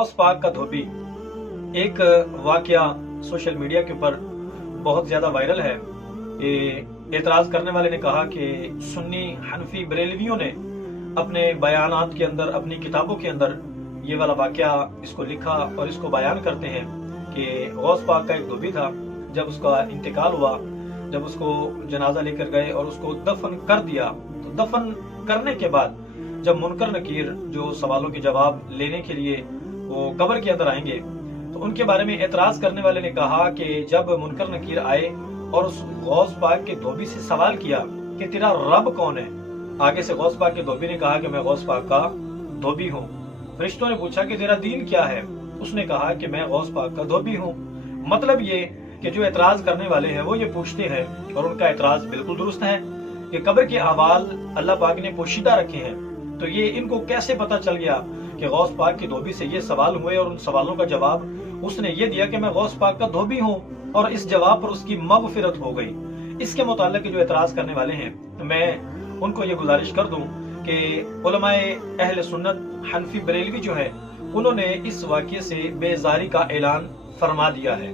गौस पाक का धोबी। एक वाकया सोशल मीडिया के ऊपर बहुत ज्यादा वायरल है। एतराज करने वाले ने कहा कि सुन्नी हनफी बरेलवियों ने अपने बयानात के अंदर, अपनी किताबों के अंदर ये वाला वाकया इसको लिखा और इसको बयान करते हैं कि गौस पाक का एक धोबी था। जब उसका इंतकाल हुआ, जब उसको जनाजा लेकर गए और उसको दफन कर दिया, तो दफन करने के बाद जब मुनकर नकीर जो सवालों के जवाब लेने के लिए वो कब्र के अंदर आएंगे, तो उनके बारे में एतराज करने वाले ने कहा कि जब मुनकर नकीर आए और उस गौस पाक के धोबी से सवाल किया कि तेरा रब कौन है, आगे से गौस पाक के धोबी ने कहा कि मैं गौस पाक का धोबी हूँ। फरिश्तों ने पूछा कि तेरा दीन क्या है, उसने कहा कि मैं गौस पाक का धोबी हूँ। मतलब ये कि जो एतराज करने वाले हैं वो ये पूछते हैं, और उनका एतराज बिल्कुल दुरुस्त है, कि कब्र के अहवाल अल्लाह पाक ने पोशीदा रखे हैं। तो ये इनको कैसे पता चल गया कि गौस पाक के धोबी से ये सवाल हुए और उन सवालों का जवाब उसने ये दिया कि मैं गौस पाक का धोबी हूँ, और इस जवाब पर उसकी मगफिरत हो गई। इसके मुतालिक जो एतराज करने वाले हैं, तो मैं उनको ये गुजारिश कर दूं कि उलमाए अहले सुन्नत हनफी बरेलवी जो है, उन्होंने इस वाक़ये से बेजारी का ऐलान फरमा दिया है।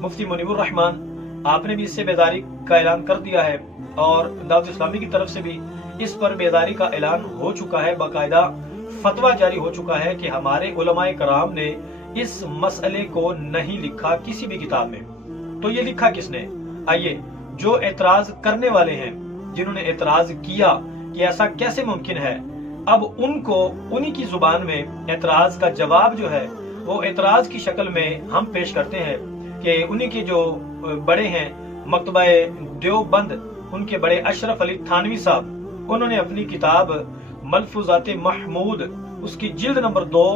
मुफ्ती मुनीबुर रहमान आपने भी इससे बेजारी का ऐलान कर दिया है, और दावत इस्लामी की तरफ से भी इस पर बेजारी का ऐलान हो चुका है। बाकायदा फतवा जारी हो चुका है कि हमारे उलमाए कराम ने इस मसले को नहीं लिखा किसी भी किताब में। तो ये लिखा किसने? आइए, जो एतराज करने वाले हैं, जिन्होंने एतराज किया कि ऐसा कैसे मुमकिन है, अब उनको उन्हीं की जुबान में एतराज का जवाब जो है वो एतराज की शक्ल में हम पेश करते हैं कि उन्हीं के जो बड़े हैं मकतबा देवबंद, उनके बड़े अशरफ अली थानवी साहब, उन्होंने अपनी किताब मलफूजात महमूद, उसकी जिल्द नंबर 2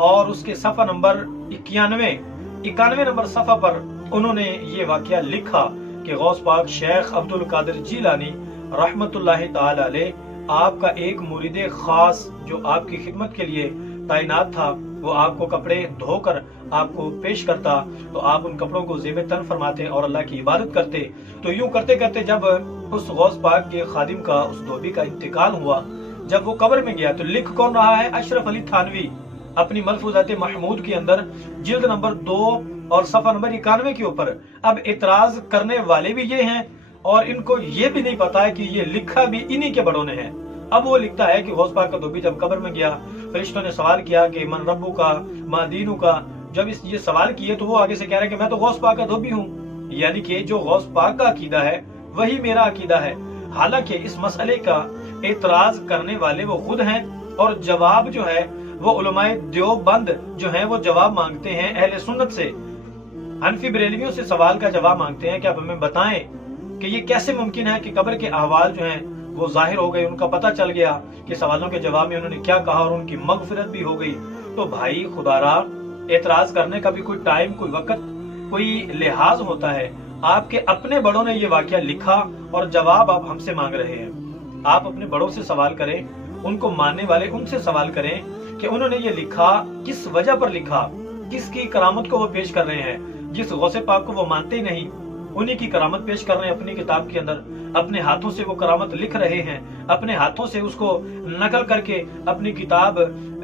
और उसके सफ़ा नंबर 91 नंबर सफ़ा पर उन्होंने ये वाकया लिखा कि गौस पाक शेख अब्दुल कादिर जीलानी रहमतुल्लाहि ताला अलैह आपका एक मुरीदे खास जो आपकी खिदमत के लिए तैनात था, वो आपको कपड़े धोकर आपको पेश करता, तो आप उन कपड़ों को ज़ेब तन फरमाते और अल्लाह की इबादत करते। तो यूं करते करते जब उस गौस पाक के खादिम का, उस धोबी का इंतकाल हुआ, जब वो कब्र में गया, तो लिख कौन रहा है? अशरफ अली थानवी अपनी मलफूजात महमूद के अंदर जिल्द नंबर 2 और सफ़ा नंबर 91 के ऊपर। अब एतराज करने वाले भी ये हैं और इनको ये भी नहीं पता है कि ये लिखा भी इन्हीं के बड़ों ने है। अब वो लिखता है कि गौस पाक का धोबी जब कब्र में गया, फरिश्तों ने सवाल किया कि मन रब्बू का मा दीनू का। जब ये सवाल किए तो वो आगे से कह रहे हैं कि मैं तो गौस पाक का धोबी हूँ, यानी कि जो गौस पाक का अकीदा है वही मेरा अकीदा है। हालांकि इस मसले का एतराज करने वाले वो खुद हैं, और जवाब जो है वो उलमाए देवबंद जो है वो जवाब मांगते हैं अहले सुन्नत से। हनफी बरेलवियों से सवाल का जवाब मांगते हैं कि आप हमें बताएं कि ये कैसे मुमकिन है कि कब्र के अहवाल जो हैं वो जाहिर हो गए, उनका पता चल गया कि सवालों के जवाब में उन्होंने क्या कहा, और उनकी मगफिरत भी हो गई। तो भाई खुदारा, एतराज करने का भी कोई टाइम, कोई वक्त, कोई लिहाज होता है। आपके अपने बड़ों ने ये वाकया लिखा और जवाब आप हमसे मांग रहे हैं। आप अपने बड़ों से सवाल करें, उनको मानने वाले उनसे सवाल करें कि उन्होंने ये लिखा, किस वजह पर लिखा, किसकी करामत को वो पेश कर रहे हैं। जिस गौसे पाक को वो मानते ही नहीं, उन्हीं की करामत पेश कर रहे हैं अपनी किताब के अंदर। अपने हाथों से वो करामत लिख रहे हैं, अपने हाथों से उसको नकल करके अपनी किताब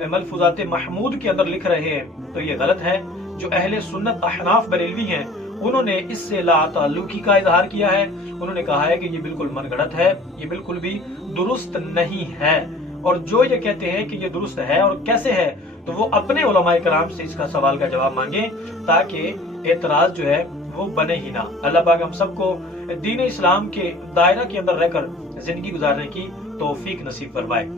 मलफूजात महमूद के अंदर लिख रहे हैं। तो ये गलत है। जो अहले सुन्नत अहनाफ बरेलवी हैं, उन्होंने इससे लाताल्लुकी का इजहार किया है। उन्होंने कहा है कि ये बिल्कुल मनगढ़ंत है, ये बिल्कुल भी दुरुस्त नहीं है। और जो ये कहते हैं कि ये दुरुस्त है और कैसे है, तो वो अपने उलमाए कराम से इसका सवाल का जवाब मांगे, ताकि एतराज जो है वो बने ही ना। अल्लाह पाक हम सबको दीन इस्लाम के दायरा के अंदर रहकर जिंदगी गुजारने की तौफीक नसीब फरमाए।